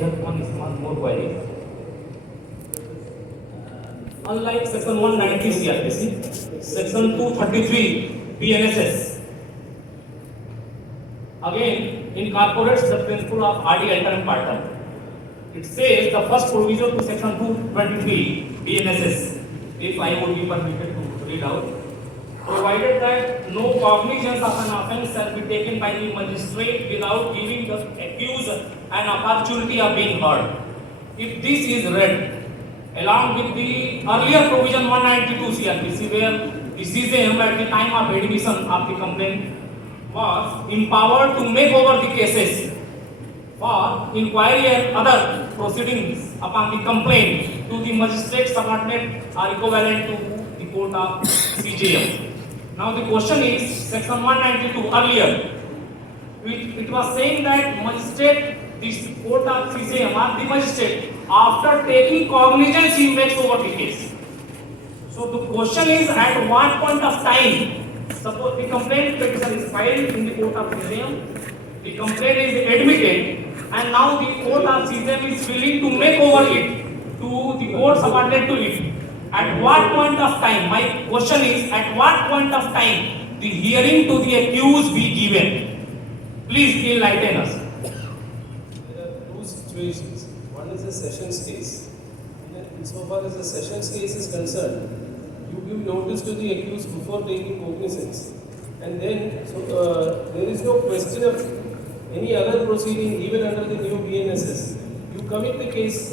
have one more query. Unlike Section 190 CRPC, Section 233 BNSS again incorporates the principle of RD alternate partem. It says the first provision to Section 223 BNSS, if I would be permitted to read out, provided that no cognizance of an offence shall be taken by the magistrate without giving the accused an opportunity of being heard. If this is read along with the earlier provision 192 CRPC, where the CJM at the time of admission of the complaint was empowered to make over the cases for inquiry and other proceedings upon the complaint to the magistrate subordinate or equivalent to the court of CJM. Now the question is, Section 192 earlier, it was saying that magistrate, this court of CJM or the magistrate, after taking cognizance, he makes over the case. So the question is, at what point of time, suppose the complaint petition is filed in the court of CJM, the complaint is admitted, and now the court of CJM is willing to make over it to the court subordinate to it. At what point of time, my question is, at what point of time the hearing to the accused be given? Please enlighten us. There are two situations. One is a sessions case. Insofar as the sessions case is concerned, you give notice to the accused before taking cognizance. And then, there is no question of any other proceeding, even under the new BNSS. You commit the case